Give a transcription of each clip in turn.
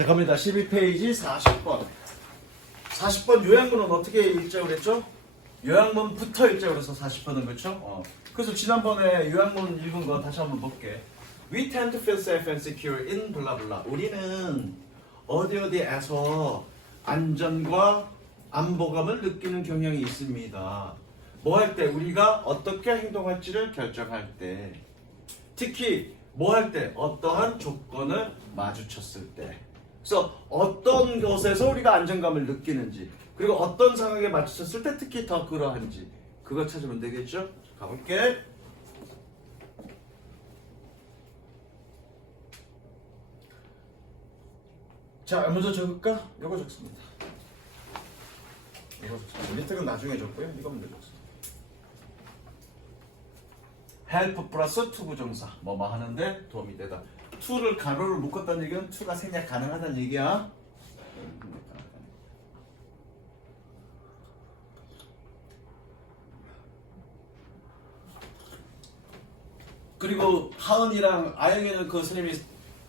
자, 갑니다. 12페이지 40번. 40번 요약문은 어떻게 읽자고 그랬죠? 요약문부터 읽자고 그래서 40번은 그렇죠? 그래서 지난번에 요약문 읽은 거 다시 한번 볼게. We tend to feel safe and secure in 블라블라. 우리는 어디에서 안전과 안보감을 느끼는 경향이 있습니다. 뭐 할 때? 우리가 어떻게 행동할지를 결정할 때. 특히 뭐 할 때? 어떠한 조건을 마주쳤을 때. 그래서 어떤 것에서 우리가 안정감을 느끼는지, 그리고 어떤 상황에 맞추셨을 때 특히 더 그러한지, 그거 찾으면 되겠죠? 가볼게. 자, 먼저 적을까? 이거 적습니다. 이거 적습니다. 밑에는 나중에 적고요. 이거 먼저 적습니다. help 플러스 to 부정사. 뭐뭐 하는데 도움이 되다. to를 가로를 묶었다는 얘기는 to가 생략 가능하다는 얘기야. 그리고 하은이랑 아영이는 그 선생님이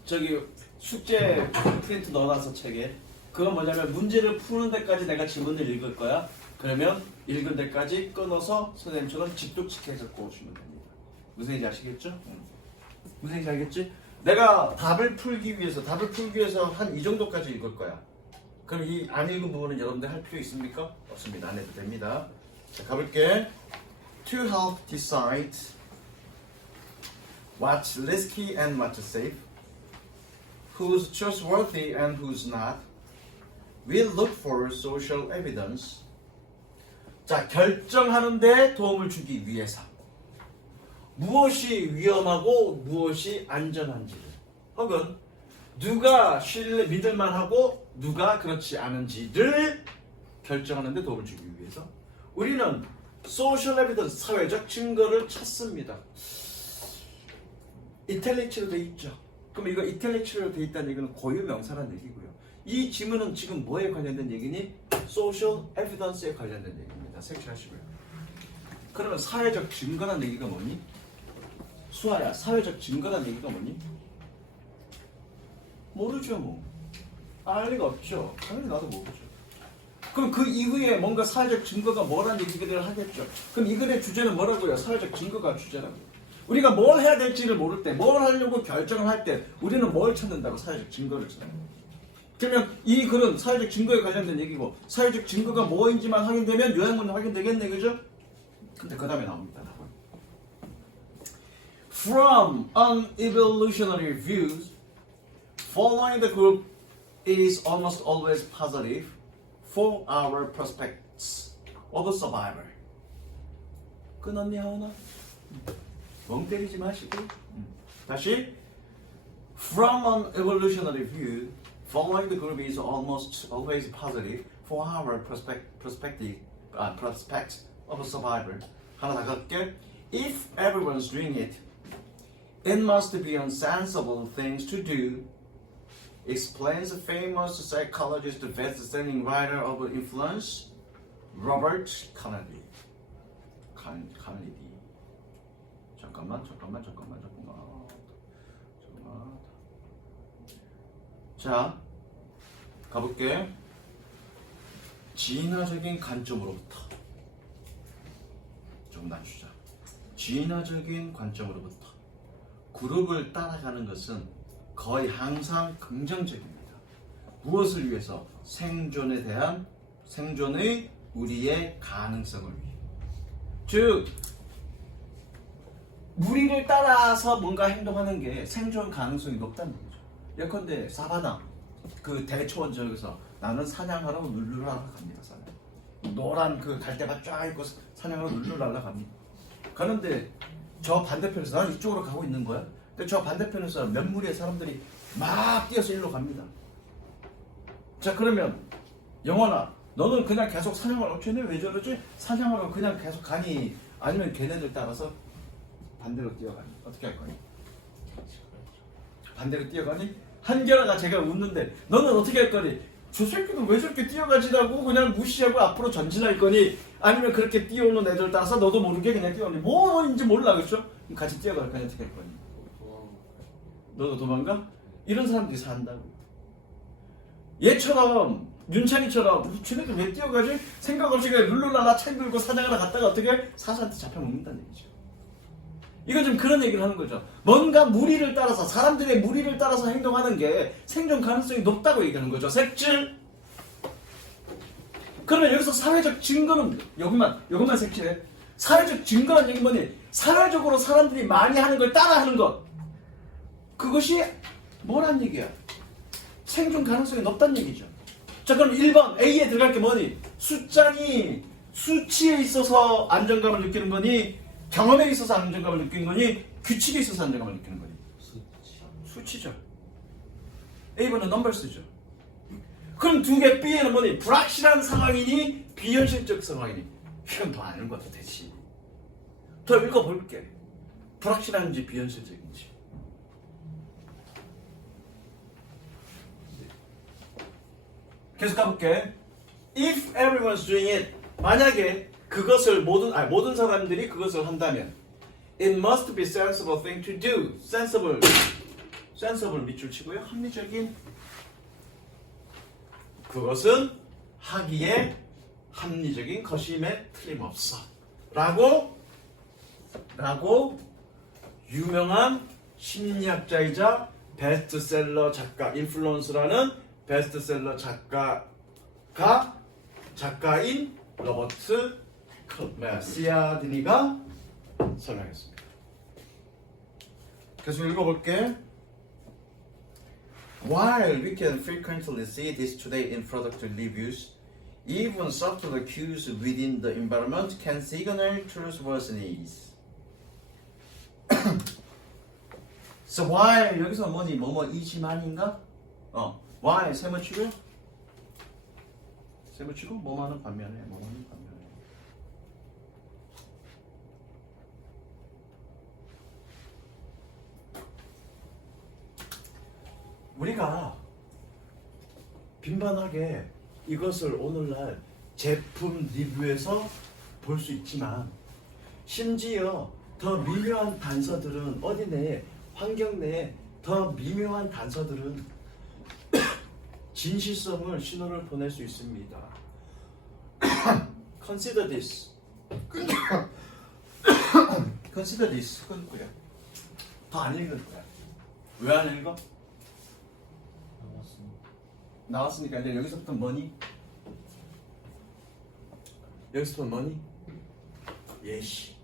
저기 숙제 프린트 넣어놔서 책에, 그건 뭐냐면 문제를 푸는 데까지 내가 지문을 읽을 거야. 그러면 읽은 데까지 끊어서 선생님처럼 집중시켜서 꼬시면 됩니다. 무슨 얘기인지 아시겠죠? 무슨 얘기인지 알겠지? 내가 답을 풀기 위해서 한 이 정도까지 읽을 거야. 그럼 이 안 읽은 부분은 여러분들 할 필요 있습니까? 없습니다. 안 해도 됩니다. 자, 가볼게. To help decide what's risky and what's safe, who's trustworthy and who's not, we'll look for social evidence. 자, 결정하는데 도움을 주기 위해서 무엇이 위험하고 무엇이 안전한지를, 혹은 누가 믿을만하고 누가 그렇지 않은지를 결정하는 데 도움을 주기 위해서 우리는 소셜 에비던스, 사회적 증거를 찾습니다. 이탈리치로 돼 있죠. 그럼 이거 이탈리치로 돼 있다는 얘기는 고유 명사라는 얘기고요. 이 지문은 지금 뭐에 관련된 얘기니? 소셜 에비던스에 관련된 얘기입니다. 색칠하시고요. 그러면 사회적 증거라는 얘기가 뭐니? 수아야, 사회적 증거란 얘기가 뭐니? 모르죠, 뭐. 알 리가 없죠. 당연히 나도 모르죠. 그럼 그 이후에 뭔가 사회적 증거가 뭐라는 얘기를 하겠죠. 그럼 이 글의 주제는 뭐라고요? 사회적 증거가 주제라고. 우리가 뭘 해야 될지를 모를 때, 뭘 하려고 결정을 할 때 우리는 뭘 찾는다고? 사회적 증거를 찾는 거예요. 그러면 이 글은 사회적 증거에 관련된 얘기고, 사회적 증거가 뭐인지만 확인되면 요약문은 확인되겠네, 그죠? 근데 그 다음에 나옵니다. From an evolutionary view, following the group is almost always positive for our prospects of survival. 끊었니, 하은아? 멍 때리지 마시고. 다시. From an evolutionary view, following the group is almost always positive for our prospects of survival. 하나 더 갈게. If everyone's doing it, it must be a sensible thing to do, explains the famous psychologist, best-selling writer of influence, Robert Kennedy. 잠깐만. 자, 가볼게. 진화적인 관점으로부터 좀 낮추자. 진화적인 관점으로부터 그룹을 따라가는 것은 거의 항상 긍정적입니다. 무엇을 위해서? 생존의 우리의 가능성을 위해. 즉, 무리를 따라서 뭔가 행동하는 게 생존 가능성이 높다는 거죠. 예컨대 사바나, 그 대초원 지역에서 나는 사냥하러 룰루랄라 갑니다. 사냥. 노란 그 갈대밭 쫙 있고 사냥하러 룰루랄라 갑니다. 가는데 저 반대편에서 나는 이쪽으로 가고 있는 거야. 근데 저 반대편에서 몇 무리의 사람들이 막 뛰어서 일로 갑니다. 자, 그러면 영원아, 너는 그냥 계속 사냥을, 쟤네 왜 저러지? 사냥하러 그냥 계속 가니? 아니면 걔네들 따라서 반대로 뛰어가니? 어떻게 할 거니? 반대로 뛰어가니? 한결아가 제가 웃는데 너는 어떻게 할 거니? 저 새끼는 왜 저렇게 뛰어가지라고 그냥 무시하고 앞으로 전진할 거니? 아니면 그렇게 뛰어오는 애들 따라서 너도 모르게 그냥 뛰어오니? 뭐인지 몰라, 그렇죠? 같이 뛰어갈 거니? 어떻게 할 거니? 너도 도망가? 이런 사람들이 산다고. 얘처럼 윤찬이처럼 쟤네들 왜 뛰어가지? 생각 없이 그냥 룰루랄라 책 들고 사냥하러 갔다가 어떻게 사수한테 잡혀먹는다는 얘기죠. 이건 좀 그런 얘기를 하는 거죠. 뭔가 무리를 따라서 사람들의 무리를 따라서 행동하는 게 생존 가능성이 높다고 얘기하는 거죠. 색칠. 그러면 여기서 사회적 증거는 요것만 색칠해. 사회적 증거라는 얘기 뭐니? 사회적으로 사람들이 많이 하는 걸 따라하는 것. 그것이 뭐란 얘기야? 생존 가능성이 높다는 얘기죠. 자, 그럼 1번 A에 들어갈 게 뭐니? 숫자니 수치에 있어서 안정감을 느끼는 거니? 경험에 있어서 안정감을 느끼는 거니? 규칙에 있어서 안정감을 느끼는 거니? 수치죠. A번은 넘버스죠. 그럼 두 개 B에는 뭐니? 불확실한 상황이니? 비현실적 상황이니? 이건 더 아는 것 같아, 대신. 더 읽어볼게. 불확실한지 비현실적인지. 계속 가볼게. If everyone's doing it, 만약에 그것을 모든 사람들이 그것을 한다면, it must be sensible thing to do. sensible 밑줄 치고요. 합리적인. 그것은 하기에 합리적인 것임에 틀림없어. 라고 유명한 심리학자이자 베스트셀러 작가, 인플루언서라는 베스트셀러 작가인 로버트 시아디니가 설명했습니다. 계속 읽어볼게. While we can frequently see this today in product reviews, even subtle cues within the environment can signal trustworthiness. So while 여기서 뭐니 뭐뭐이지만인가? while 세모치고요. 세모치고 뭐뭐는 반면에 뭐뭐는 반면에. 우리가 빈번하게 이것을 오늘날 제품 리뷰에서 볼 수 있지만 심지어 더 미묘한 단서들은 어디 내에 환경 내에 더 미묘한 단서들은 진실성을 신호를 보낼 수 있습니다. Consider this. Consider this. 그건 뭐야? 더 안 읽을 거야. 왜 안 읽어? 나왔으니까 이제 여기서부터 뭐니? 여기서부터 뭐니? 예시.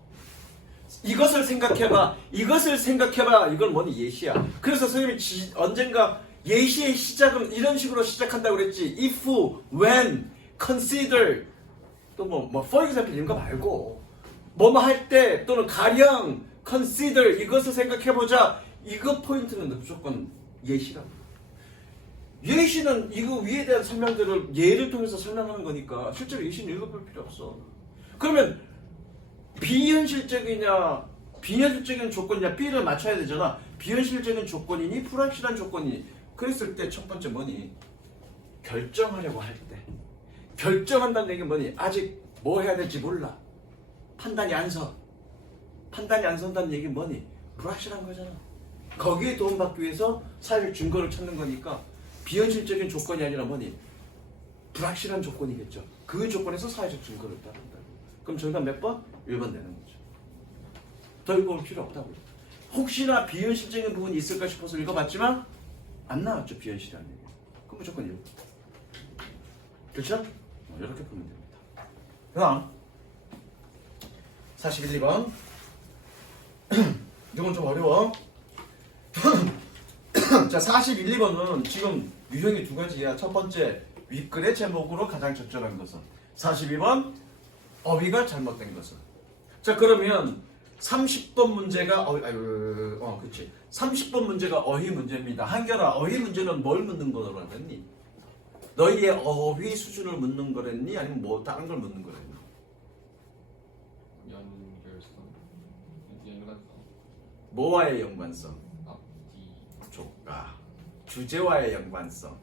이것을 생각해봐. 이건 뭐니? 예시야. 그래서 선생님이 언젠가 예시의 시작은 이런 식으로 시작한다고 그랬지. If, when, consider, 또 for example 이런 거 말고 뭐뭐 할 때 또는 가령 consider 이것을 생각해보자. 이거 포인트는 무조건 예시라고. 예시는 이거 위에 대한 설명들을 예를 통해서 설명하는 거니까 실제로 예시는 읽어볼 필요 없어. 그러면 비현실적인 조건이냐 B를 맞춰야 되잖아. 비현실적인 조건이니 불확실한 조건이니. 그랬을 때 첫 번째 뭐니? 결정하려고 할 때. 결정한다는 얘기는 뭐니? 아직 뭐 해야 될지 몰라. 판단이 안 선다는 얘기는 뭐니? 불확실한 거잖아. 거기에 도움받기 위해서 사회적 증거를 찾는 거니까 비현실적인 조건이 아니라 뭐니? 불확실한 조건이겠죠. 그 조건에서 사회적 증거를 따른다. 그럼 정답 몇 번? 1번 되는 거죠. 더 읽어볼 필요 없다고요. 혹시나 비현실적인 부분이 있을까 싶어서 읽어봤지만 안 나왔죠. 비현실이라는 얘기. 그럼 무조건 읽어. 그렇죠? 이렇게 보면 됩니다. 그 다음 41, 2번 이건 좀 어려워. 자, 41, 2번은 지금 유형이 두 가지야. 첫 번째, 윗글의 제목으로 가장 적절한 것은. 42번, 어휘가 잘못된 것은. 자, 그러면 30번 문제가 그치. 30번 문제가 어휘 문제입니다. 한결아, 어휘 문제는 뭘 묻는 거라고 했니? 너희의 어휘 수준을 묻는 거랬니? 아니면 뭐 다른 걸 묻는 거랬니? 뭐와의 연관성? 조가. 주제와의 연관성.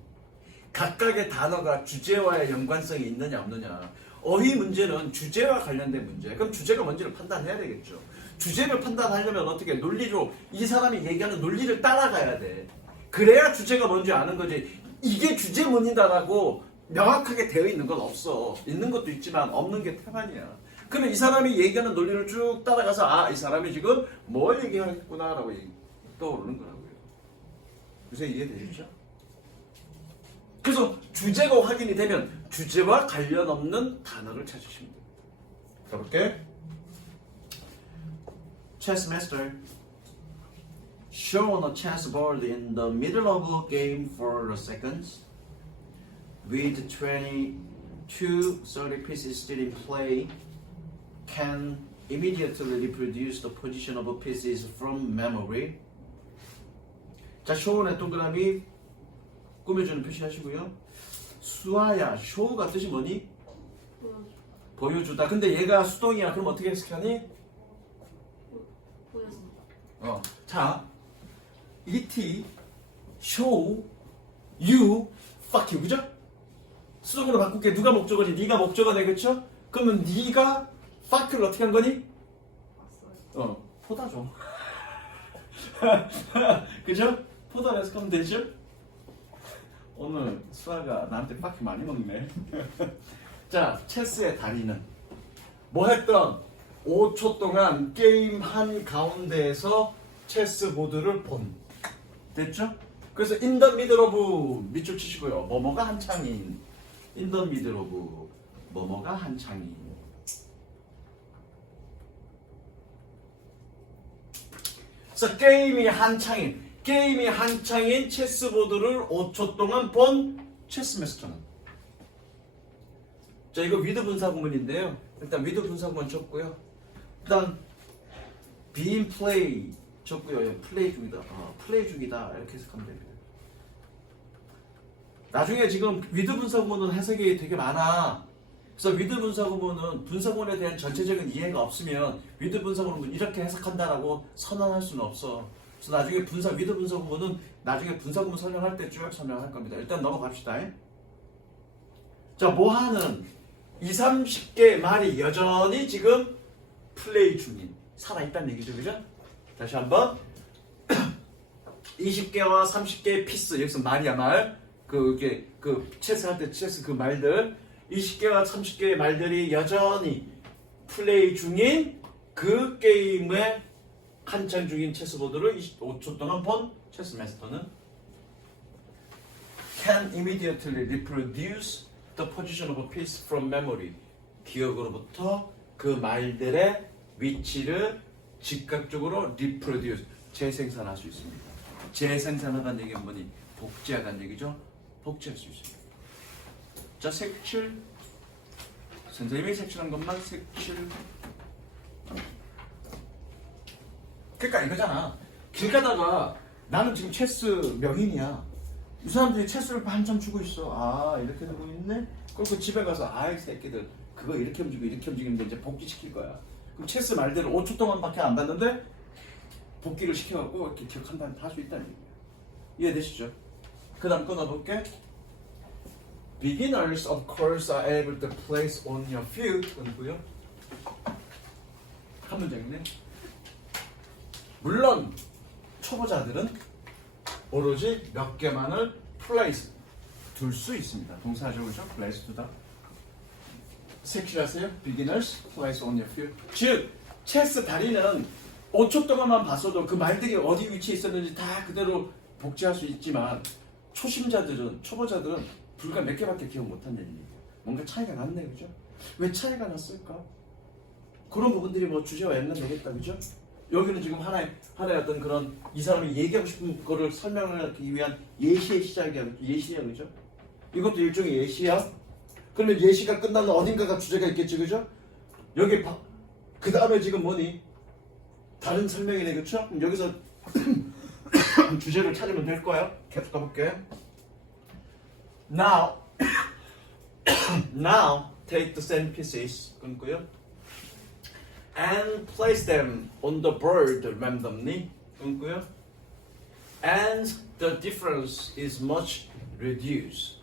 각각의 단어가 주제와의 연관성이 있느냐 없느냐. 어휘 문제는 주제와 관련된 문제. 그럼 주제가 뭔지를 판단해야 되겠죠. 주제를 판단하려면 어떻게? 논리로 이 사람이 얘기하는 논리를 따라가야 돼. 그래야 주제가 뭔지 아는 거지. 이게 주제문이다라고 명확하게 되어 있는 건 없어. 있는 것도 있지만 없는 게 태반이야. 그러면 이 사람이 얘기하는 논리를 쭉 따라가서 아, 이 사람이 지금 뭘 얘기하겠구나라고 떠오르는 거라고요. 요새 이해되시죠? 그래서 주제가 확인이 되면 주제와 관련 없는 단어를 찾으시면 돼요. 가볼게. Chess master. Show on a chessboard in the middle of a game for seconds. With 22, 30 pieces still in play, can immediately reproduce the position of pieces from memory. 자, show는 동그라미 꾸며주는 표시하시고요. 수아야, show가 뜻이 뭐니? 보여주다. 근데 얘가 수동이야. 그럼 어떻게 해석하니? 보여준다. 자, it, show, you, fuck you, 그죠? 수동으로 바꿀게. 누가 목적어지? 네가 목적어네, 그쵸? 그러면 네가 fuck를 어떻게 한 거니? 포다 줘. 그죠? 포다 해석하면 되죠? 오늘 수아가 나한테 fuck 많이 먹네. 자, 체스의 달인은 뭐 했던 5초 동안 게임 한 가운데에서 체스 보드를 본. 됐죠? 그래서 in the middle of 밑줄 치시고요. 뭐뭐가 한창인. in the middle of 뭐뭐가 한창인. 그래서 게임이 한창인 체스 보드를 5초 동안 본 체스 마스터는. 자, 이거 위드 분사구문인데요. 일단 위드 분사구문 쳤고요. 일단 be in play 쳤고요. 플레이 중이다. 플레이 중이다. 이렇게 해석하면 됩니다. 나중에 지금 위드 분사구문은 해석이 되게 많아. 그래서 위드 분사구문은 분사구문에 대한 전체적인 이해가 없으면 위드 분사구문은 이렇게 해석한다라고 선언할 수는 없어. 그래서 나중에 위드 분사구문은 나중에 분사구문 설명할 때 쭉 설명할 겁니다. 일단 넘어갑시다. 자, 뭐하는 20, 30개 말이 여전히 지금 플레이 중인 살아있다는 얘기죠, 그죠? 다시 한번 20개와 30개의 피스, 여기서 말이야 말, 그 체스 할 때 체스 그 말들 20개와 30개의 말들이 여전히 플레이 중인 그 게임의 한창 중인 체스보드를 25초 동안 본 체스 마스터는 can immediately reproduce the position of a piece from memory. 기억으로부터 그 말들의 위치를 즉각적으로 reproduce, 재생산할 수 있습니다. 재생산하다는 얘기는 뭐니? 복제하다는 얘기죠. 복제할 수 있습니다. 자, 색칠. 선생님이 색칠한 것만 색칠. 그러니까 이거잖아. 길 가다가 나는 지금 체스 명인이야. 이 사람들이 체스를 한참 추고 있어. 아, 이렇게 되고 있네? 그리고 집에 가서 아이 새끼들 그거 이렇게 움직이고 이렇게 움직이는데 이제 복귀시킬 거야. 그럼 체스 말대로 5초 동안밖에 안 봤는데 복귀를 시켜갖고 이렇게 기억한다면 할 수 있다는 얘기야. 이해되시죠? 그 다음 끊어볼게. Beginners of course are able to place on your field. 끊고요. 한 문장이네. 물론 초보자들은 오로지 몇 개만을 place 둘 수 있습니다. 동사죠, 그렇죠? place 두다. 색칠하세요. Beginners place on your field. 즉 체스 다리는 5초 동안만 봤어도 그 말들이 어디 위치에 있었는지 다 그대로 복제할 수 있지만 초보자들은 불과 몇 개밖에 기억 못한다는 얘기예요. 뭔가 차이가 났네, 그죠? 왜 차이가 났을까? 그런 부분들이 뭐 주제와 연관되겠다, 그죠? 여기는 지금 하나의 어떤 그런 이 사람이 얘기하고 싶은 거를 설명하기 위한 예시의 시작이야, 예시야, 그죠? 이것도 일종의 예시야. 그러면 예시가 끝나면 어딘가가 주제가 있겠지, 그죠? 여기 그 다음에 지금 뭐니? 다른 설명이네, 그쵸? 그럼 여기서 주제를 찾으면 될 거야. 계속 가볼게. Now take the same pieces 끊고요. And place them on the board randomly 끊고요. And the difference is much reduced.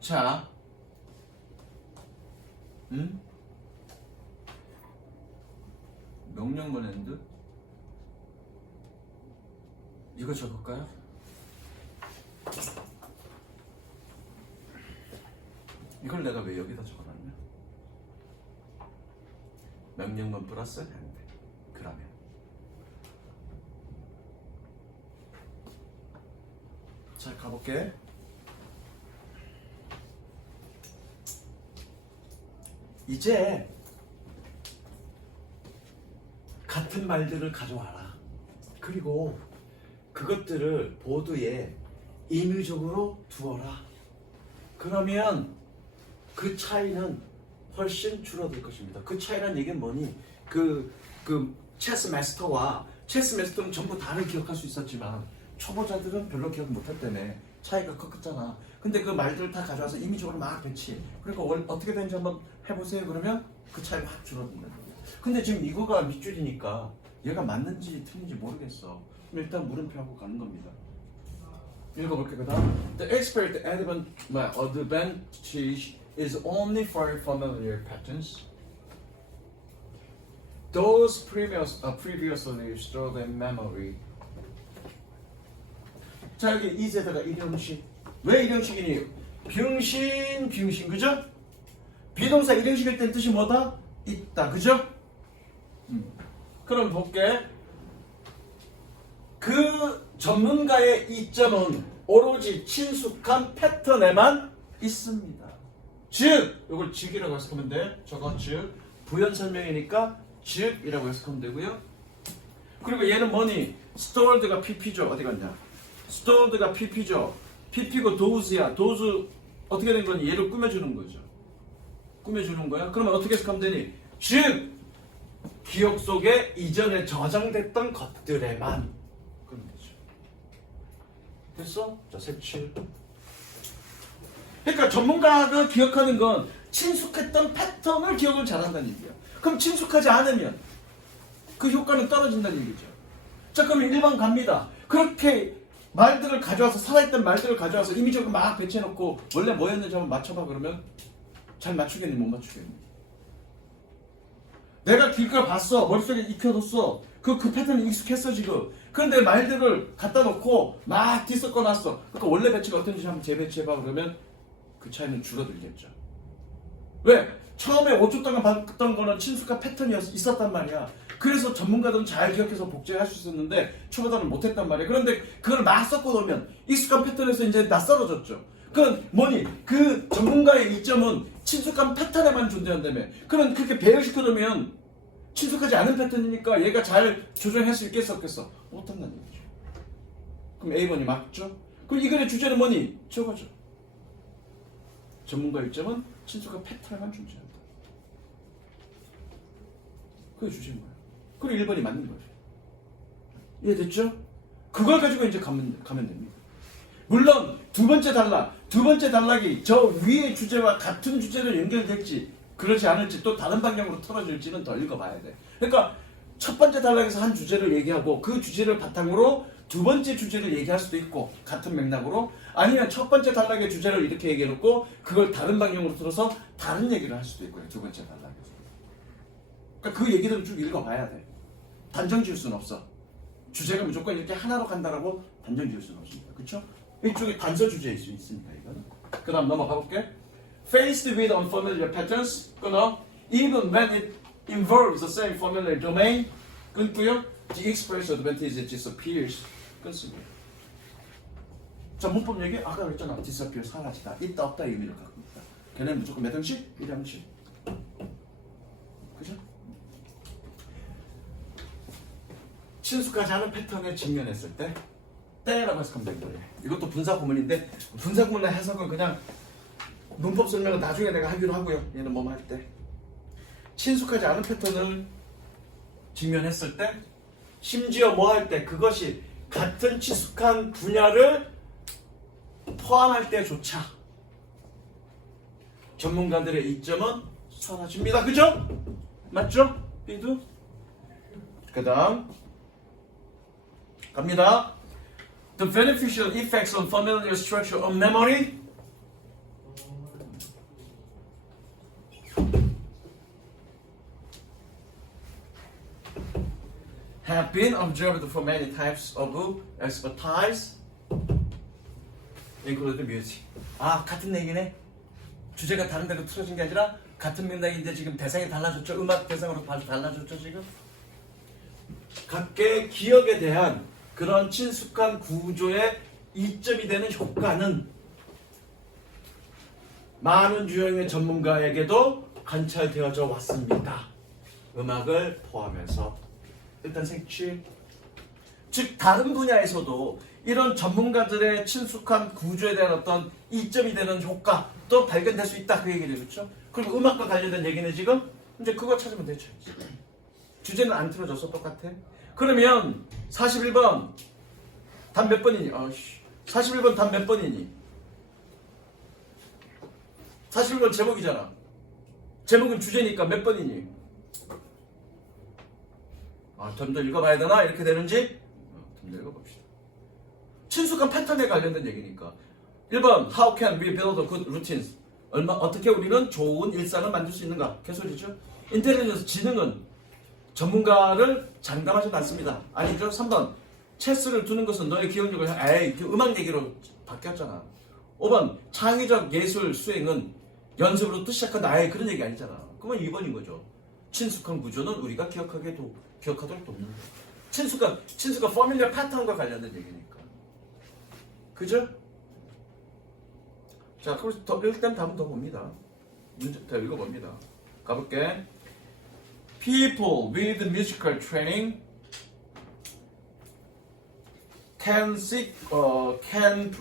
자, 명령문 엔드 이거 적을까요? 이걸 내가 왜 여기다 적어놨냐? 명령문 플러스 and. 그러면 자 가볼게. 이제 같은 말들을 가져와라. 그리고 그것들을 보드에 임의적으로 두어라. 그러면 그 차이는 훨씬 줄어들 것입니다. 그 차이란 얘기는 뭐니? 그 체스 마스터는 전부 다를 기억할 수 있었지만 초보자들은 별로 기억 못할 때문에 차이가 컸잖아. 근데 그 말들을 다 가져와서 임의적으로 막 배치. 그러니까 어떻게 되는지 한번 해보세요. 그러면 그 차이가 확 줄어든다. 근데 지금 이거가 밑줄이니까 얘가 맞는지 틀린지 모르겠어. 그럼 일단 물음표하고 가는 겁니다. 읽어볼게. 그 다음 The expert advantage is only for familiar patterns. Those previously stored in memory. 자 여기 이제다가 일형식. 왜 일형식이니? 병신 그죠? 비동사 일형식일 땐 뜻이 뭐다? 있다 그죠? 그럼 볼게. 그 전문가의 이점은 오로지 친숙한 패턴에만 있습니다. 즉, 이걸 즉이라고 해석하면 돼. 저거 즉. 부연 설명이니까 즉이라고 해석하면 되고요. 그리고 얘는 뭐니? stored가 pp죠. 어디 갔냐? stored가 pp죠. pp고 dose야. dose 어떻게 된 거니? 얘를 꾸며주는 거죠. 꾸며주는 거야. 그러면 어떻게 해석하면 되니? 즉, 기억 속에 이전에 저장됐던 것들에만. 그런 거죠. 됐어? 자, 색칠. 그러니까 전문가가 기억하는 건 친숙했던 패턴을 기억을 잘한다는 얘기야. 그럼 친숙하지 않으면 그 효과는 떨어진다는 얘기죠. 자, 그러면 1번 갑니다. 그렇게 말들을 가져와서 살아있던 말들을 가져와서 임의적으로 막 배치해놓고 원래 뭐였는지 한번 맞춰봐. 그러면 잘 맞추겠니? 못 맞추겠니? 내가 길걸 봤어. 머릿속에 익혀뒀어. 그 패턴이 익숙했어 지금. 그런데 말들을 갖다 놓고 막 뒤섞어놨어. 그러니까 원래 배치가 어떤지 한번 재배치해봐. 그러면 그 차이는 줄어들겠죠. 왜? 처음에 5초 동안 봤던 거는 친숙한 패턴이 있었단 말이야. 그래서 전문가들은 잘 기억해서 복제할 수 있었는데 초보자는 못했단 말이야. 그런데 그걸 막 섞어놓으면 익숙한 패턴에서 이제 낯설어졌죠. 그건 뭐니? 그 전문가의 이점은 친숙한 패턴에만 존재한다며. 그럼 그렇게 배열시켜놓으면 친숙하지 않은 패턴이니까 얘가 잘 조정할 수 있겠어 없겠어? 못한다는 얘기죠. 그럼 A번이 맞죠? 그럼 이 글의 주제는 뭐니? 저거죠. 전문가 일점은 친숙한 패턴에만 존재한다. 그게 주제인 거예요. 그리고 1번이 맞는 거예요. 이해됐죠? 그걸 가지고 이제 가면 됩니다. 물론 두 번째 단락이 저 위의 주제와 같은 주제로 연결될지 그렇지 않을지 또 다른 방향으로 털어질지는 더 읽어봐야 돼. 그러니까 첫 번째 단락에서 한 주제를 얘기하고 그 주제를 바탕으로 두 번째 주제를 얘기할 수도 있고 같은 맥락으로, 아니면 첫 번째 단락의 주제를 이렇게 얘기해놓고 그걸 다른 방향으로 틀어서 다른 얘기를 할 수도 있고요. 두 번째 단락에서. 그러니까 그 얘기들을 쭉 읽어봐야 돼. 단정 지을 수는 없어. 주제가 무조건 이렇게 하나로 간다라고 단정 지을 수는 없습니다. 그렇죠? 이쪽에 단서 주제일 수 있습니다. 이거는. 그 다음 넘어가 볼게. Faced with unfamiliar patterns, 끊어. Even when it involves the same familiar domain, 끊고요. The express advantage disappears. 끊습니다. 자, 문법 얘기 아까 그랬잖아. disappear, 사라지다. 있다 없다 의미를 갖고 있다. 걔는 무조건 몇 형식? 1형식. 그죠? 친숙하지 않은 패턴에 직면했을 때 때라고 해석하면 되는 거예요. 이것도 분사 구문인데 분사 구문의 해석은 그냥 문법 설명은 나중에 내가 하기로 하고요. 얘는 뭐뭐 할 때 친숙하지 않은 패턴을 직면했을 때, 심지어 뭐 할 때, 그것이 같은 친숙한 분야를 포함할 때조차 전문가들의 이점은 사라집니다. 그죠? 맞죠? B도? 그 다음 갑니다. The beneficial effects on familiar structure of memory have been observed for many types of expertise. include music. 아, 같은 얘기네. 주제가 다른 데로 틀어진 게 아니라 같은 맥락인데 지금 대상이 달라졌죠. 음악 대상으로 달라졌죠 지금. 각계의 기억에 대한 그런 친숙한 구조의 이점이 되는 효과는 많은 유형의 전문가에게도 관찰되어져 왔습니다. 음악을 포함해서 일단 생취. 즉 다른 분야에서도 이런 전문가들의 친숙한 구조에 대한 어떤 이점이 되는 효과도 발견될 수 있다 그 얘기를 그렇죠? 그리고 음악과 관련된 얘기는 지금 이제 그거 찾으면 되죠. 주제는 안 틀어져서 똑같아. 그러면 41번 답 몇 번이니? 41번 답 몇 번이니? 41번 제목이잖아. 제목은 주제니까 몇 번이니? 좀 더 읽어봐야 되나? 이렇게 되는지? 좀 더 읽어봅시다. 친숙한 패턴에 관련된 얘기니까. 1번 How can we build good routines? 어떻게 우리는 좋은 일상을 만들 수 있는가? 개소리죠. 인텔리전스 지능은 전문가를 장담하지 않습니다. 아니죠. 3번 체스를 두는 것은 너의 기억력을 음악 얘기로 바뀌었잖아. 5번 창의적 예술 수행은 연습으로부터 시작한다. 그런 얘기 아니잖아. 그러면 2번인 거죠. 친숙한 구조는 우리가 기억하도록 돕는 거죠. 친숙한 퍼밀리어 패턴과 관련된 얘기니까. 그죠? 자, 그럼 일단 답은 더 봅니다. 문제 더 읽어봅니다. 가볼게. People with musical training can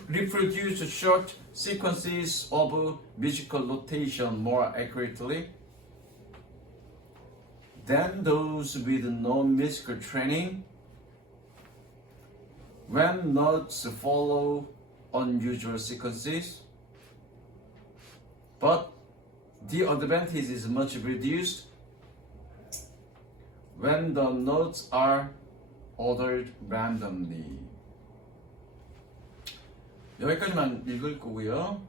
reproduce short sequences of musical notation more accurately than those with no musical training. When notes follow unusual sequences, but the advantage is much reduced when the notes are ordered randomly. 여기까지만 읽을 거고요.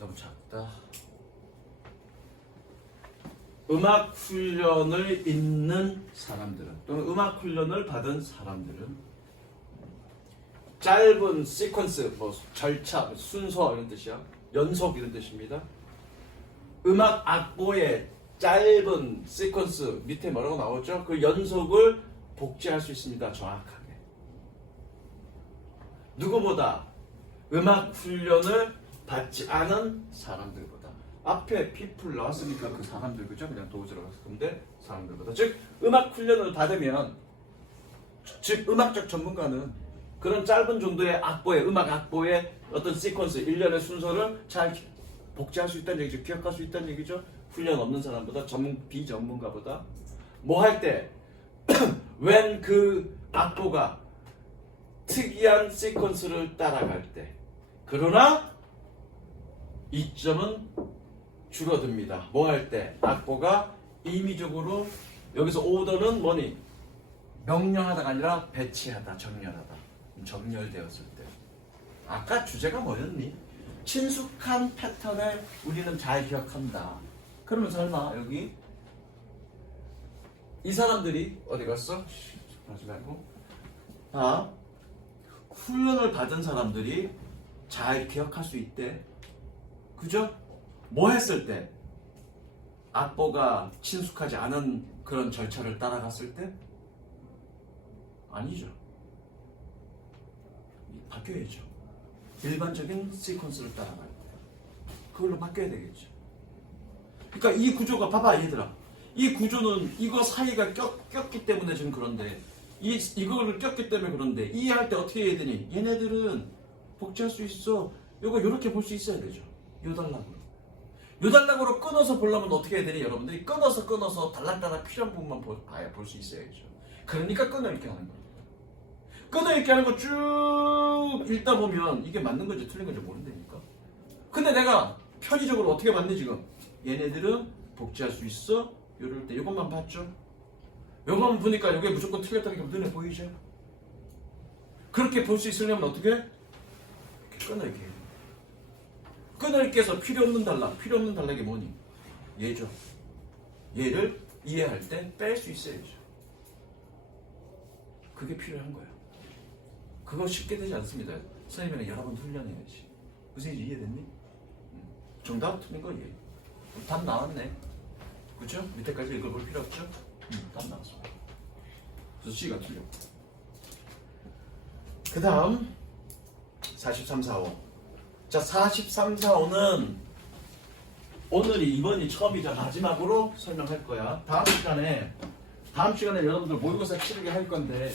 너무 작다. 음악 훈련을 있는 사람들은 또는 음악 훈련을 받은 사람들은 짧은 시퀀스, 절차, 순서 이런 뜻이야. 연속 이런 뜻입니다. 음악 악보의 짧은 시퀀스 밑에 뭐라고 나오죠? 그 연속을 복제할 수 있습니다. 정확하게. 누구보다 음악 훈련을 받지 않은 사람들보다. 앞에 people 나왔으니까 그 사람들 그죠? 그냥 도우즈로 갔을 건데 사람들보다. 즉 음악 훈련을 받으면 즉 음악적 전문가는 그런 짧은 정도의 음악 악보의 어떤 시퀀스, 일련의 순서를 잘 복제할 수 있다는 얘기죠. 기억할 수 있다는 얘기죠. 훈련 없는 사람보다 비전문가보다 뭐 할 때 when 그 악보가 특이한 시퀀스를 따라갈 때 그러나 이점은 줄어듭니다. 뭐 할 때 악보가 임의적으로 여기서 오더는 뭐니? 명령하다가 아니라 배치하다, 정렬되었을 때. 아까 주제가 뭐였니? 친숙한 패턴을 우리는 잘 기억한다. 그러면 설마 여기 이 사람들이 어디 갔어? 하지 말고 훈련을 받은 사람들이 잘 기억할 수 있대. 그죠? 뭐 했을 때? 악보가 친숙하지 않은 그런 절차를 따라갔을 때? 아니죠. 바뀌어야죠. 일반적인 시퀀스를 따라갈 때. 그걸로 바뀌어야 되겠죠. 그러니까 이 구조가 봐봐 얘들아. 이 구조는 이거 사이가 꼈기 때문에 지금 그런데 이거를 꼈기 때문에 그런데 이해할 때 어떻게 해야 되니? 얘네들은 복제할 수 있어. 이거 이렇게 볼 수 있어야 되죠. 요단락으로 끊어서 보려면 어떻게 해야 되니? 여러분들이 끊어서 달락달락 필요한 부분만 볼 수 있어야죠. 그러니까 끊어읽기 하는 거예요. 끊어읽기 하는 거 쭉 읽다 보면 이게 맞는 건지 틀린 건지 모른다니까. 근데 내가 편의적으로 어떻게 봤니 지금? 얘네들은 복제할 수 있어. 이럴 때 이것만 봤죠. 이것만 보니까 이게 무조건 틀렸다는 게 눈에 보이죠. 그렇게 볼 수 있으려면 어떻게? 이렇게 끊어읽기 해요. 끊어읽기에서 필요없는 단락이 뭐니? 얘죠. 얘를 이해할 때 뺄 수 있어야죠. 그게 필요한 거예요. 그거 쉽게 되지 않습니다. 선생님이랑 여러 번 훈련해야지. 무슨 얘기 이해됐니? 정답 틀린 거 이해. 답 나왔네. 그렇죠? 밑에까지 읽어볼 필요 없죠? 답 나왔어. 그래서 C가 틀려. 그 다음 43, 45. 자, 43, 45는 오늘이 이번이 처음이자 마지막으로 설명할 거야. 다음 시간에 여러분들 모의고사 치르게 할 건데,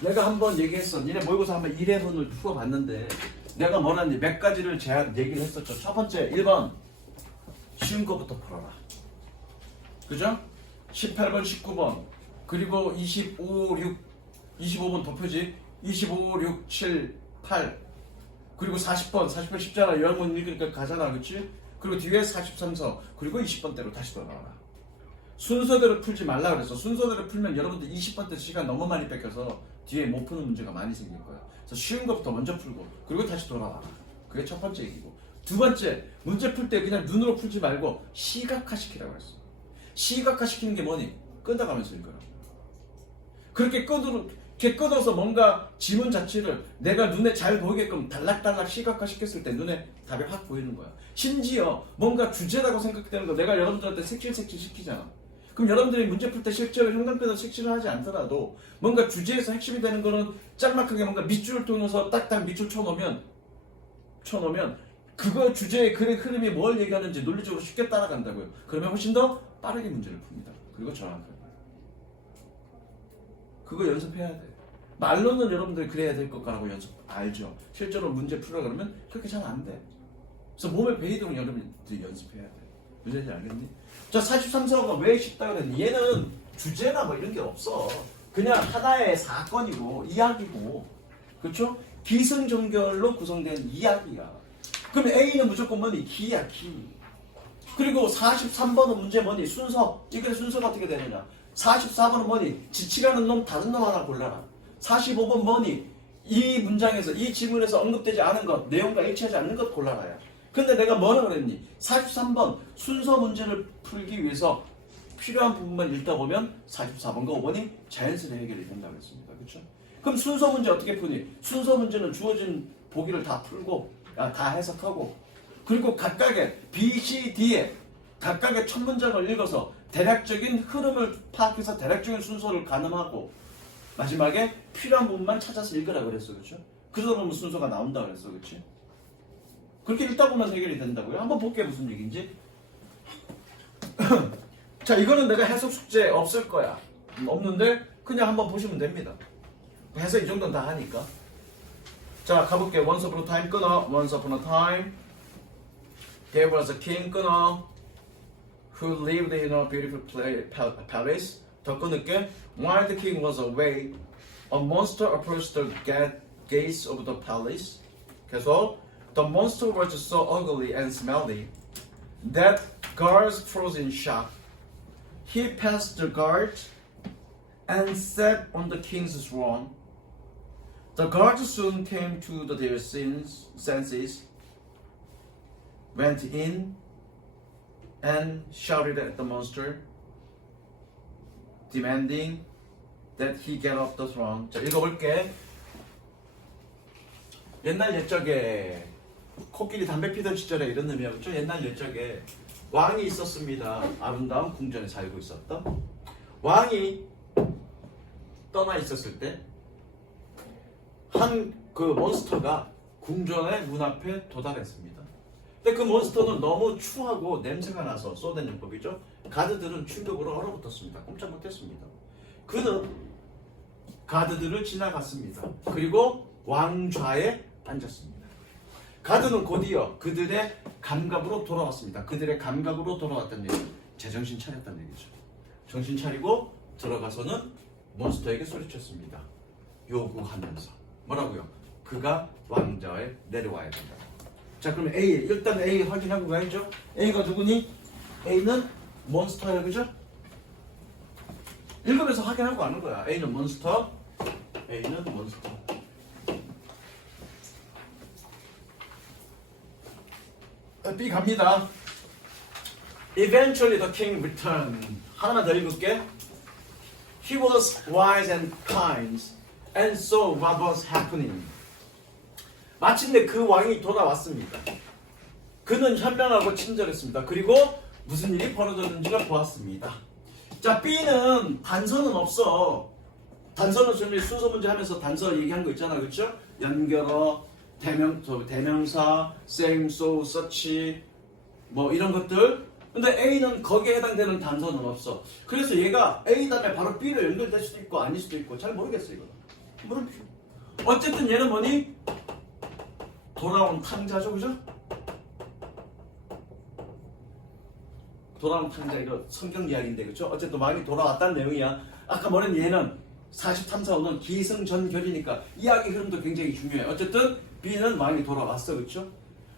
내가 한번 얘기했어. 니네 모의고사 한번 1회분을 풀어봤는데, 내가 뭐라는지 몇 가지를 얘기를 했었죠. 첫 번째, 1번 쉬운 거부터 풀어라. 그죠? 18번, 19번, 그리고 25번 덮여지. 25, 6, 7, 8, 그리고 40번 쉽잖아. 여러분 읽으니까 가잖아. 그치? 그리고 뒤에 43, 4, 그리고 20번대로 다시 돌아와라. 순서대로 풀지 말라 그랬어. 순서대로 풀면 여러분들 20번대 시간 너무 많이 뺏겨서 뒤에 못 푸는 문제가 많이 생길 거야. 그래서 쉬운 것부터 먼저 풀고, 그리고 다시 돌아와라. 그게 첫 번째 얘기고. 두 번째, 문제 풀 때 그냥 눈으로 풀지 말고 시각화시키라고 했어. 시각화시키는 게 뭐니? 끊어가면서 읽어라. 그렇게 끊어서 뭔가 지문 자체를 내가 눈에 잘 보이게끔 달락달락 시각화시켰을 때 눈에 답이 확 보이는 거야. 심지어 뭔가 주제라고 생각되는 거 내가 여러분들한테 색칠 시키잖아. 그럼 여러분들이 문제 풀 때 실제로 형광펜으로 색칠을 하지 않더라도 뭔가 주제에서 핵심이 되는 거는 짤막하게 뭔가 밑줄을 통해서 딱딱 밑줄 쳐놓으면 그거 주제의 글의 흐름이 뭘 얘기하는지 논리적으로 쉽게 따라간다고요. 그러면 훨씬 더 빠르게 문제를 풉니다. 그리고 정확하게. 그거 연습해야 돼. 말로는 여러분들이 그래야 될 것 같고 알죠. 실제로 문제 풀어 그러면 그렇게 잘 안 돼. 그래서 몸의 배이동을 여러분들이 연습해야 돼. 무슨 말인지 알겠니? 자, 43, 4가 왜 쉽다 그랬니? 얘는 주제나 뭐 이런 게 없어. 그냥 하나의 사건이고 이야기고, 그렇죠? 기승전결로 구성된 이야기야. 그럼 A는 무조건 뭐니? 기야, 기. 그리고 43번은 문제 뭐니? 순서. 이게 순서가 어떻게 되느냐? 44번은 뭐니? 지치라는 놈 다른 놈 하나 골라라. 45번 뭐니? 이 문장에서 이 지문에서 언급되지 않은 것, 내용과 일치하지 않는 것 골라라야. 근데 내가 뭐라 그랬니? 43번 순서 문제를 풀기 위해서 필요한 부분만 읽다 보면 44번과 5번이 자연스레 해결이 된다고 했습니다. 그렇죠? 그럼 순서 문제 어떻게 푸니? 순서 문제는 주어진 보기를 다 풀고 다 해석하고, 그리고 각각의 B, C, D에 각각의 첫 문장을 읽어서 대략적인 흐름을 파악해서 대략적인 순서를 가늠하고 마지막에 필요한 부분만 찾아서 읽으라 그랬어. 그렇죠? 그러다 보면 순서가 나온다 그랬어. 그렇지? 그렇게 읽다 보면 해결이 된다고요. 한번 볼게요. 무슨 얘기인지. 자, 이거는 내가 해석 숙제 없을 거야. 없는데 그냥 한번 보시면 됩니다. 해석 이 정도는 다 하니까. 자, 가볼게요. Once upon a time 끊어. Once upon a time there was a king 끊어 who lived in a beautiful palace. 더 끊을게. While the king was away, a monster approached the gates of the palace. 계속. The monster was so ugly and smelly that guards froze in shock. He passed the guard and sat on the king's throne. The guards soon came to their senses, went in, and shouted at the monster, demanding that he get off the throne. 자, 읽어볼게. 옛날 옛적에 코끼리 담배 피던 시절에 이런 의미였죠. 옛날 옛적에 왕이 있었습니다. 아름다운 궁전에 살고 있었던 왕이 떠나 있었을 때 한 그 몬스터가 궁전의 문 앞에 도달했습니다. 근데 그 몬스터는 너무 추하고 냄새가 나서 쏘대는 법이죠. 가드들은 충격으로 얼어붙었습니다. 꼼짝 못했습니다. 그는 가드들을 지나갔습니다. 그리고 왕좌에 앉았습니다. 가드는 곧이어 그들의 감각으로 돌아왔습니다. 그들의 감각으로 돌아왔다는 얘기죠. 제정신 차렸다는 얘기죠. 정신 차리고 들어가서는 몬스터에게 소리쳤습니다. 요구하면서. 뭐라고요? 그가 왕좌에 내려와야 된다. 자, 그럼 A. 일단 A 확인하고 가야죠. A가 누구니? A는 몬스터예요. 그죠? 읽으면서 확인하고 가는 거야. A는 몬스터. A는 몬스터. B 갑니다. Eventually the king returned. 하나만 더 읽을게. He was wise and kind. And so what was happening? 마침내 그 왕이 돌아왔습니다. 그는 현명하고 친절했습니다. 그리고 무슨 일이 벌어졌는지를 보았습니다. 자, B는 단서는 없어. 단서는 지금 순서 문제 하면서 단서 얘기한 거 있잖아, 그렇죠? 연결어, 대명사, same, so, such, 뭐 이런 것들. 근데 A는 거기에 해당되는 단서는 없어. 그래서 얘가 A 다음에 바로 B로 연결될 수도 있고 아닐 수도 있고 잘 모르겠어 이거. 물음표. 어쨌든 얘는 뭐니? 돌아온 탕자죠, 그죠? 돌아온 탕자 이거 성경 이야기인데 그렇죠? 어쨌든 왕이 돌아왔다는 내용이야. 아까 말한 얘는 43사호는 기승전결이니까 이야기 흐름도 굉장히 중요해. 어쨌든 B는 왕이 돌아왔어, 그렇죠?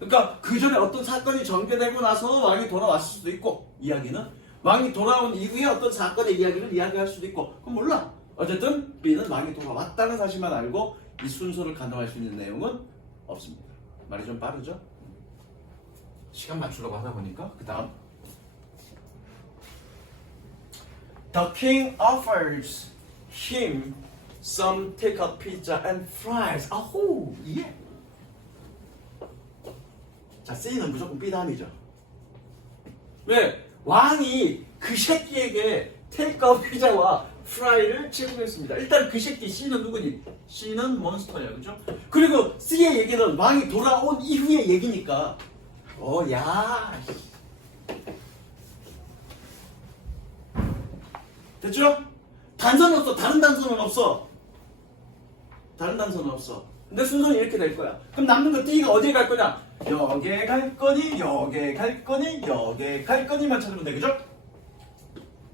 그러니까 그 전에 어떤 사건이 전개되고 나서 왕이 돌아왔을 수도 있고 이야기는 왕이 돌아온 이후에 어떤 사건의 이야기를 이야기할 수도 있고 그건 몰라. 어쨌든 B는 왕이 돌아왔다는 사실만 알고 이 순서를 가늠할 수 있는 내용은 없습니다. 말이 좀 빠르죠? 시간 맞추려고 하다 보니까 그 다음 The king offers him some take-out pizza and fries. 아호, 예. 자, C는 무조건 B 다음이죠. 왜? 왕이 그 새끼에게 테이크아웃 피자와 프라이를 제공했습니다. 일단 그 새끼 C는 누구니? C는 몬스터예요, 그죠? 그리고 C의 얘기는 왕이 돌아온 이후의 얘기니까. 야. 됐죠? 단서는 없어. 다른 단서는 없어. 다른 단서는 없어. 근데 순서는 이렇게 될 거야. 그럼 남는 거 D가 어디에 갈 거냐? 여기에 갈 거니, 여기에 갈 거니, 여기에 갈 거니만 찾으면 돼, 그죠?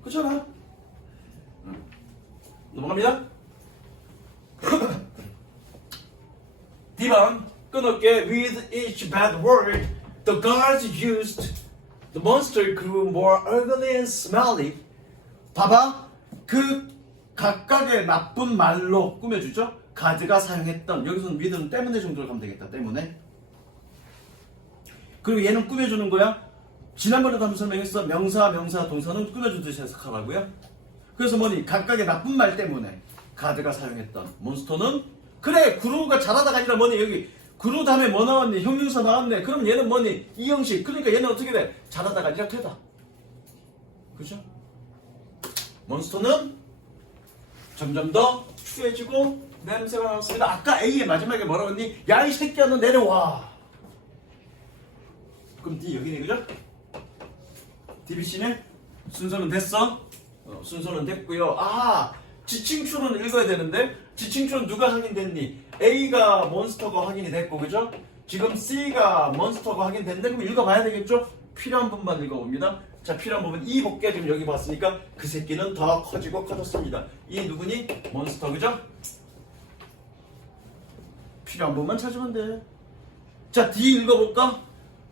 그렇잖아. 넘어갑니다. D번 끊을게. With each bad word, the guards used, the monster grew more ugly and smelly. 봐봐. 그 각각의 나쁜 말로 꾸며주죠. 가드가 사용했던 여기서는 with는 때문에 정도를 가면 되겠다. 때문에. 그리고 얘는 꾸며주는 거야. 지난번에도 한번 설명했어. 명사, 동사는 꾸며주듯이 해석하라고요. 그래서 뭐니? 각각의 나쁜 말 때문에 가드가 사용했던 몬스터는 그래 구루가 잘하다가 아니라 뭐니? 여기 구루 다음에 뭐 나왔니? 형용사 나왔네. 그럼 얘는 뭐니? 이 형식. 그러니까 얘는 어떻게 돼? 잘하다가 아니라 되다. 그죠? 몬스터는 점점 더 추해지고 냄새가 나왔습니다. 아까 A의 마지막에 뭐라고 했니? 야 이 새끼야 너 내려와. 그럼 D 여기네, 그죠? DBC네? 순서는 됐어? 순서는 됐고요. 지칭출은 읽어야 되는데 지칭출은 누가 확인됐니? A가 몬스터가 확인이 됐고, 그죠? 지금 C가 몬스터가 확인됐는데 그럼 읽어봐야 되겠죠? 필요한 부분만 읽어봅니다. 자, 필요한 부분 이 복귀 지금 여기 봤으니까 그 새끼는 더 커지고 커졌습니다. 이 누구니? 몬스터, 그죠? 필요한 부분만 찾으면 돼. 자, D 읽어볼까?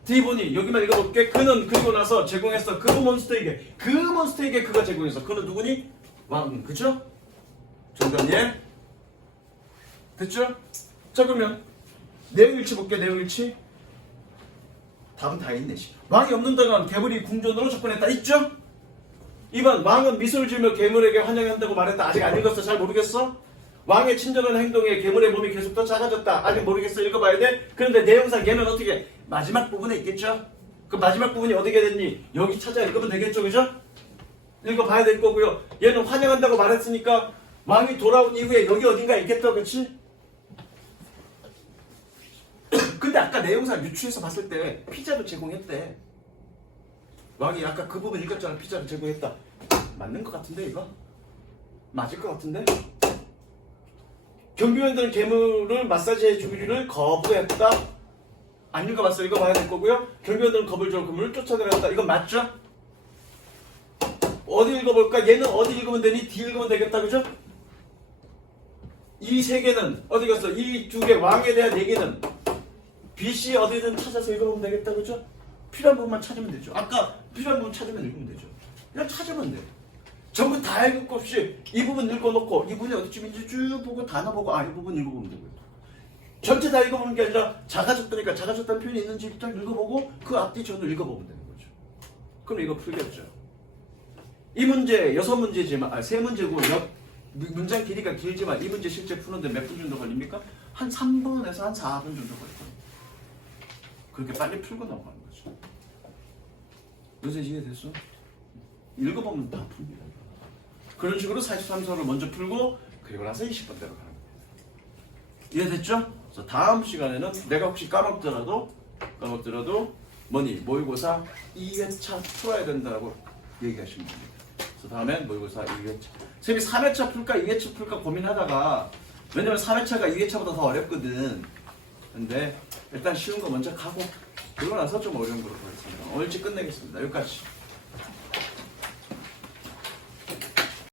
D 보니 여기만 읽어볼게. 그는 그리고 나서 제공했어. 그 몬스터에게 그가 제공했어. 그는 누구니? 왕, 그죠? 정답예. 됐죠? 자, 그러면 내용일치 볼게. 내용일치. 답은 다 있네. 왕이 없는 동안 괴물이 궁전으로 접근했다. 있죠? 2번 왕은 미소를 지으며 괴물에게 환영한다고 말했다. 아직 안 읽었어. 잘 모르겠어? 왕의 친절한 행동에 괴물의 몸이 계속 더 작아졌다. 아직 모르겠어. 읽어봐야 돼. 그런데 내용상 얘는 어떻게 마지막 부분에 있겠죠? 그 마지막 부분이 어떻게 됐니? 여기 찾아 읽으면 되겠죠, 그죠? 읽어봐야 될 거고요. 얘는 환영한다고 말했으니까 왕이 돌아온 이후에 여기 어딘가 있겠다, 그렇지? 근데 아까 내용상 유추해서 봤을 때 피자도 제공했대. 왕이 아까 그 부분 읽었잖아. 피자도 제공했다. 맞는 것 같은데 이거? 맞을 것 같은데? 경비원들은 괴물을 마사지해 주기를 거부했다. 안 읽어봤어. 읽어봐야 될 거고요. 경비원들은 겁을 줘 괴물을 쫓아내렸다. 이건 맞죠? 어디 읽어볼까? 얘는 어디 읽으면 되니? D 읽으면 되겠다. 그죠? 이 세 개는 어디 갔어? 이 두 개 왕에 대한 얘기는 B, C 어디든 찾아서 읽어보면 되겠다. 그죠? 필요한 부분만 찾으면 되죠. 아까 필요한 부분 찾으면 읽으면 되죠. 그냥 찾으면 돼. 전부 다 읽을 것 없이 이 부분 읽어놓고 이 부분이 어디쯤인지 쭉 보고 단어 보고 이 부분 읽어보면 되고요. 전체 다 읽어보는 게 아니라 작아졌다니까 작아졌다는 표현이 있는지 일단 읽어보고 그 앞뒤 전을 읽어보면 되는 거죠. 그럼 이거 풀겠죠. 이 문제 6문제지만 3문제고 문장 길이가 길지만 이 문제 실제 푸는데 몇 분 정도 걸립니까? 한 3분에서 한 4분 정도 걸려요. 그렇게 빨리 풀고 넘어가는 거죠. 요새 이해됐어? 읽어보면 다 풉니다. 그런 식으로 43서를 먼저 풀고 그리고 나서 20번대로 가는 거예요. 이해됐죠? 그래서 다음 시간에는 내가 혹시 까먹더라도 뭐니? 모의고사 2회차 풀어야 된다고 얘기하시면 됩니다. 그래서 다음엔 모의고사 2회차. 선생님이 3회차 풀까 2회차 풀까 고민하다가 왜냐면 3회차가 2회차보다 더 어렵거든. 근데 일단 쉬운 거 먼저 가고 그러고 나서 좀 어려운 거로 보겠습니다. 오늘 일찍 끝내겠습니다. 여기까지.